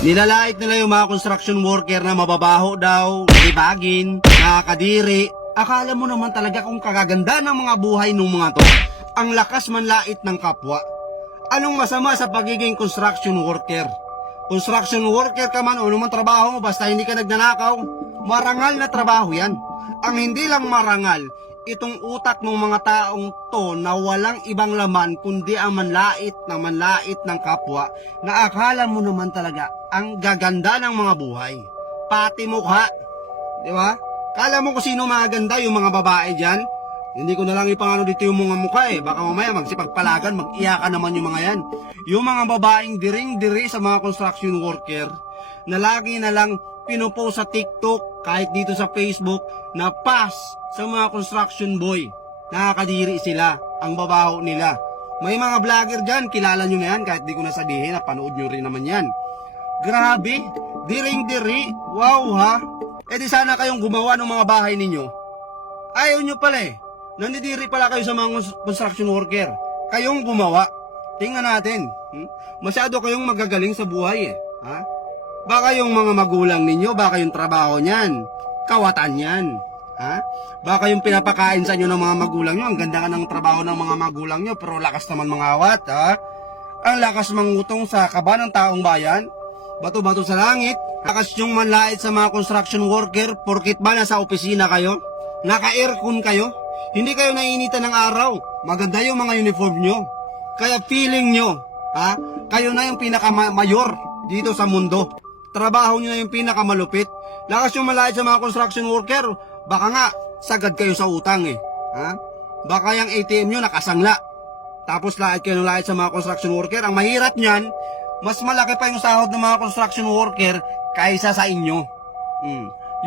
Nilalait nila yung mga construction worker na mababaho daw, libagin, nakakadiri. Akala mo naman talaga kung kagaganda ng mga buhay ng mga to. Ang lakas manlait ng kapwa. Anong masama sa pagiging construction worker? Construction worker ka man o naman trabaho mo, basta hindi ka nagnanakaw, marangal na trabaho yan. Ang hindi lang marangal, itong utak ng mga taong to na walang ibang laman kundi ang manlait ng kapwa, na akala mo naman talaga ang gaganda ng mga buhay. Pati mukha, di ba? Kala mo kung sino maganda, yung mga babae dyan? Hindi ko na lang ipangano dito yung mga mukha baka mamaya magsipagpalagan, mag-iyakan naman yung mga yan. Yung mga babaeng diring-diri sa mga construction worker na lagi na lang pinupost sa TikTok, kahit dito sa Facebook, na pass sa mga construction boy. Nakakadiri sila, ang babaho nila. May mga vlogger dyan, kilala nyo na yan, kahit di ko na sabihin, napanood nyo rin naman yan. Grabe, diring-diri, wow ha. Di sana kayong gumawa ng mga bahay ninyo. Ayaw nyo pala nandidiri pala kayo sa mga construction worker. Kayong gumawa. Tingnan natin. Masyado kayong magagaling sa buhay ha? Baka yung mga magulang ninyo, baka yung trabaho niyan, kawatan yan. Ha? Baka yung pinapakain sa inyo ng mga magulang nyo, ang ganda ng trabaho ng mga magulang nyo, pero lakas naman mangawat. Ha? Ang lakas mangutong sa kaba ng taong bayan. Bato-bato sa langit. Lakas yung manlait sa mga construction worker, porkit ba nasa opisina kayo? Naka-aircon kayo? Hindi kayo naiinitan ng araw. Maganda yung mga uniform nyo. Kaya feeling nyo, kayo na yung pinaka-mayor dito sa mundo. Trabaho nyo na yung pinaka-malupit. Lakas yung manlait sa mga construction worker. Baka nga, sagad kayo sa utang Baka yung ATM nyo nakasangla. Tapos lait kayo ng lait sa mga construction worker. Ang mahirap nyan, mas malaki pa yung sahod ng mga construction worker kaysa sa inyo.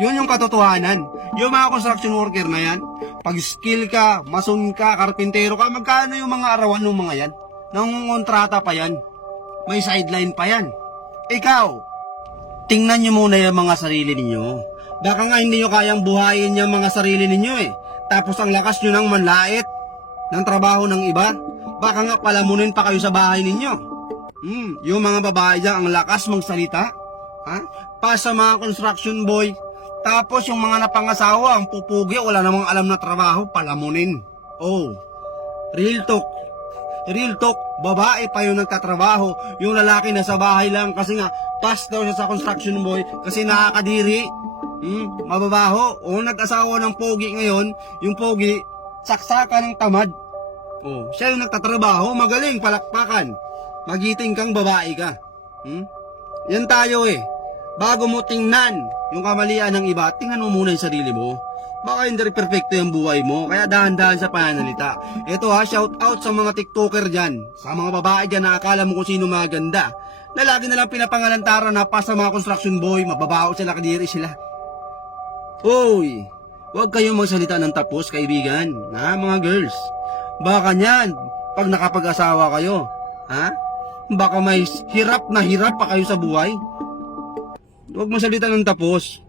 Yun yung katotohanan. Yung mga construction worker na yan, pag skill ka, mason ka, karpintero ka, magkano yung mga arawan ng mga yan? Nangungontrata pa yan. May sideline pa yan. Ikaw, tingnan nyo muna yung mga sarili ninyo. Baka nga hindi nyo kayang buhayin yung mga sarili ninyo Tapos ang lakas nyo ng manlait ng trabaho ng iba. Baka nga palamunin pa kayo sa bahay ninyo. Yung mga babae dyan, ang lakas magsalita. Pa sa mga construction boy. Tapos yung mga napangasawa, ang pupugi, wala namang alam na trabaho, palamunin. Real talk. Real talk, babae pa yung nagtatrabaho. Yung lalaki nasa bahay lang kasi nga, pass daw siya sa construction boy kasi nakakadiri. Mababaho. Nag-asawa ng pogi ngayon, yung pogi, saksaka ng tamad. Siya yung nagtatrabaho, magaling, palakpakan. Magiting kang babae ka. Yan tayo Bago mo tingnan yung kamalian ng iba, tingnan mo muna yung sarili mo. Baka hindi perfecto yung buhay mo, kaya dahan-dahan sa pananalita. Ito shout out sa mga TikToker dyan, sa mga babae dyan na akala mo kung sino maganda, na lagi nalang pinapangalantara na pa sa mga construction boy, mababaho sila, kadiri sila. Huwag kayong magsalita ng tapos, kaibigan, mga girls. Baka nyan, pag nakapag-asawa kayo, baka may hirap na hirap pa kayo sa buhay. Huwag masalita ng tapos.